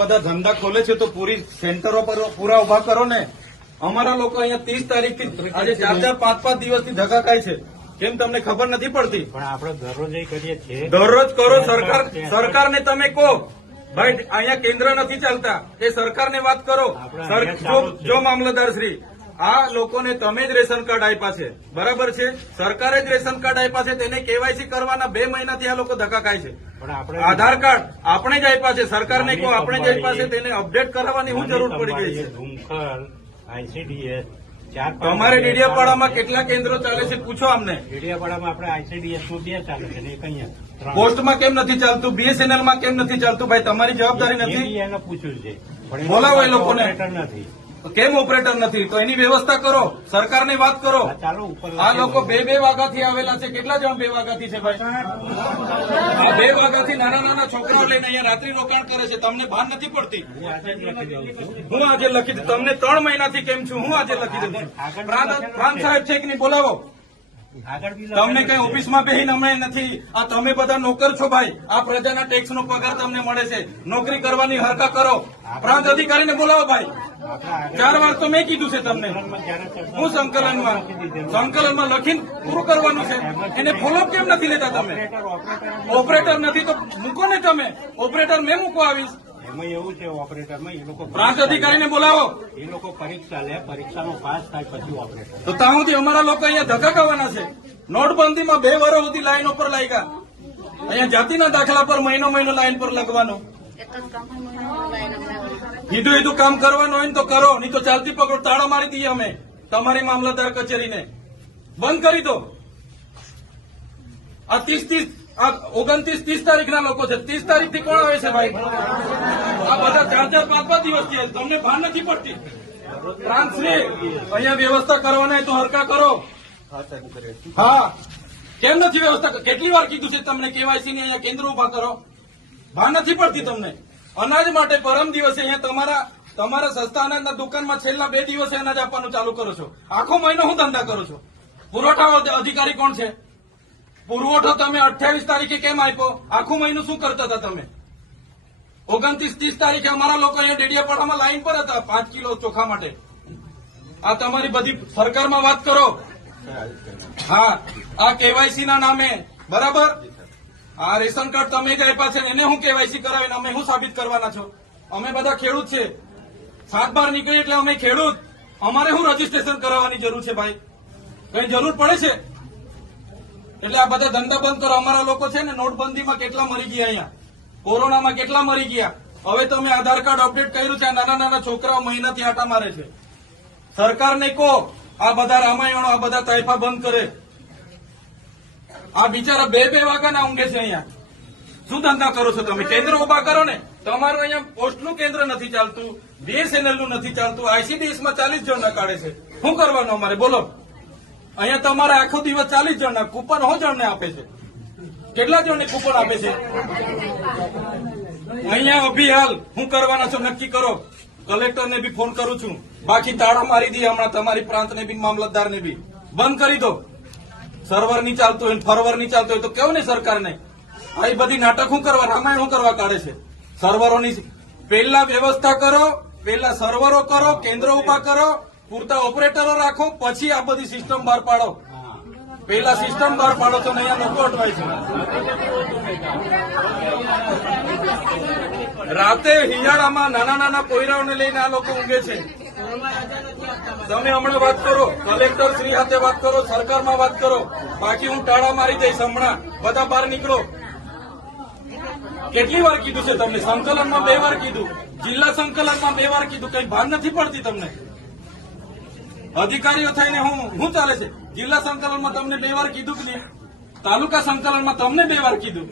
બધા ધંધા ખોલે છે તો પૂરી સેન્ટરો પર પૂરા ઉભા કરો ને. અમારા લોકો અહીંયા 30 તારીખથી આજે 4-5 દિવસથી ધક્કા ખાય છે. કેમ તમને ખબર નથી પડતી? પણ આપણે દરરોજ કરીએ છીએ. દરરોજ કરો. સરકારને તમે કહો ભાઈ અહીંયા કેન્દ્ર નથી ચાલતા, એ સરકારને વાત કરો. જો મામલતદાર શ્રી, આ લોકોને તમે જ રેશન કાર્ડ આપ્યા છે, બરાબર છે? સરકારે જ રેશન કાર્ડ આપ્યા છે, તેને કેવાયસી કરવાના 2 મહિનાથી આ લોકો ધક્કા ખાય છે. આધાર કાર્ડ આપણે જ આપ્યા છે, સરકારને કહો આપણે જ આપ્યા છે, તેને અપડેટ કરાવવાની શું જરૂર પડી ગઈ છે? ધુમખલ, ICDS, તમારે ડેડિયાપાડામાં કેટલા કેન્દ્રો ચાલે છે પૂછો અમને. ડેડિયાપાડામાં આપણે ICDS નું 2 ચાલે છે ને એક અહીંયા. પોસ્ટમાં કેમ નથી ચાલતું? BSNL માં કેમ નથી ચાલતું? ભાઈ તમારી જવાબદારી નથી? એને પૂછ્યું છે, બોલાવો એ લોકોને. નથી. કેમ ઓપરેટર નથી? તો એની વ્યવસ્થા કરો, સરકારની વાત કરો. ચાલો ઉપર. આ લોકો 2 વાગ્યાથી આવેલા છે. કેટલા જણ 2 વાગ્યાથી છે ભાઈ? આ 2 વાગ્યાથી નાના છોકરાઓ લઈને અહીંયા રાત્રિ રોકાણ કરે છે. તમને ભાન નથી પડતી? હું આજે લખી દઉં. તમને 3 મહિનાથી કેમ છું હું આજે લખી દઉં છું. પ્રાંત સાહેબ છે કે નહીં? બોલાવો. તમને કઈ ઓફિસમાં બેહીને અમે નથી. આ તમે બધા નોકર છો ભાઈ. આ પ્રજાના ટેક્સનો પગાર તમને મળે છે. નોકરી કરવાની હરકા કરો. પ્રાંત અધિકારીને બોલાવો ભાઈ. 4 વાર તો મેં કીધું છે તમને. હું સંકલનમાં લખીને પૂરું કરવાનું છે. એને ફોલોઅપ કેમ નથી લેતા તમે? ઓપરેટર નથી તો મૂકો ને તમે. ઓપરેટર મેં મૂકો આવીશ. એમાં એવું છે ઓપરેટરમાં એ લોકો પ્રાંત અધિકારીને બોલાવો. એ લોકો પરીક્ષા લે, પરીક્ષાનો પાસ થાય પછી ઓપરેટર. તો ત્યાં સુધી અમારા લોકો અહીંયા ધક્કા ખાવાના છે. નોટબંધીમાં 2 વર્ષ સુધી લાઈન ઉપર લાગ્યા. અહીંયા જાતિના દાખલા પર મહિનો લાઈન પર લગવાનું. કીધું કામ કરવાનું હોય ને તો કરો, નહીં તો ચાલતી પકડો તાળા મારી દઈએ અમે તમારી મામલતદાર કચેરીને. બંધ કરી દો. આ 29-30 તારીખના લોકો છે. 30 તારીખથી કોણ આવે છે ભાઈ? આ બધા 4-5 દિવસથી. તમને ભાન નથી પડતી? પ્રાંતશ્રી, અહીંયા વ્યવસ્થા કરવાના તો હરકા કરો. હા, કેમ નથી વ્યવસ્થા? કેટલી વાર કીધું છે તમને કેવાયસી ની અહીંયા કેન્દ્ર ઉભા કરો? ભાન નથી પડતી તમને? અનાજ માટે પરમ દિવસે અહીંયા તમારા સસ્તા અનાજના દુકાનમાં છેલ્લા 2 દિવસે અનાજ આપવાનું ચાલુ કરો છો. આખો મહિનો હું ધંધા કરો છો? પુરવઠા અધિકારી કોણ છે? પુરવઠો તમે 28 તારીખે કેમ આપ્યો? આખું મહિનું શું કરતા હતા તમે? 29-30 તારીખે અમારા લોકો અહીંયા ડેડિયાપાડામાં લાઈન પર હતા 5 કિલો ચોખા માટે. આ તમારી બધી સરકારમાં વાત કરો. હા, આ કેવાયસી ના નામે, બરાબર? આ રેશન કાર્ડ તમે જ આપ્યા છે, એને હું કેવાયસી કરાવીને અમે શું સાબિત કરવાના છો? અમે બધા ખેડૂત છે. 7-12 નીકળી એટલે અમે ખેડૂત. અમારે શું રજીસ્ટ્રેશન કરાવવાની જરૂર છે ભાઈ? કઈ જરૂર પડે છે? એટલે આ બધા ધંધા બંધ કરો. અમારા લોકો છે ને નોટબંધીમાં કેટલા મરી ગયા, અહીંયા કોરોનામાં કેટલા મરી ગયા. હવે તમે આધાર કાર્ડ અપડેટ કર્યું છે. નાના છોકરાઓ મહિનાથી આટા મારે છે. સરકારને કહો આ બધા રામાયણો, આ બધા તાઇફા બંધ કરે. આ બિચારા 2 વાગ્યાના ઊંઘે છે અહીંયા. શું ધંધા કરો છો તમે? કેન્દ્ર ઉભા કરો ને. તમારું અહીંયા પોસ્ટનું કેન્દ્ર નથી ચાલતું, BSNL નું નથી ચાલતું, ICDS માં 40 જણના કાઢે છે. શું કરવાનું અમારે બોલો? અહીંયા તમારે આખો દિવસ 40 જણના કૂપન હો જણને આપે છે. કેટલા જણને કૂપન આપે છે? અહીંયા અભિહાલ શું કરવાના છો નક્કી કરો. કલેક્ટરને બી ફોન કરું છું. બાકી તાળા મારી દઈએ હમણાં તમારી પ્રાંતને બી, મામલતદારને બી. બંધ કરી દો. સર્વર નહીં ચાલતું હોય, ફરવર નહીં ચાલતું હોય તો કેવું ને સરકારને? આ બધી નાટક શું કરવા, રામાયણ શું કરવા કાઢે છે? સર્વરોની પહેલા વ્યવસ્થા કરો, પહેલા સર્વરો કરો, કેન્દ્ર ઉભા કરો, પૂરતા ઓપરેટરો રાખો, પછી આ બધી સિસ્ટમ બહાર પાડો. પહેલા સિસ્ટમ બહાર પાડો તો અહીંયા લોકો અટવાય છે. રાતે હિયાળામાં નાના પોયરાઓને લઈને આ લોકો ઊંઘે છે. તમે હમણાં વાત કરો, કલેક્ટર શ્રી સાથે વાત કરો, સરકારમાં વાત કરો. બાકી હું ટાળા મારી દઈશ હમણાં. બધા બહાર નીકળો. કેટલી વાર કીધું છે તમને? સંકલનમાં 2 વાર કીધું, જિલ્લા સંકલનમાં 2 વાર કીધું. કઈ ભાન નથી પડતી તમને? અધિકારીઓ થઈને હું ચાલે છે? જિલ્લા સંકલનમાં તમને 2 વાર કીધું કે નહીં? તાલુકા સંકલનમાં તમને 2 વાર કીધું.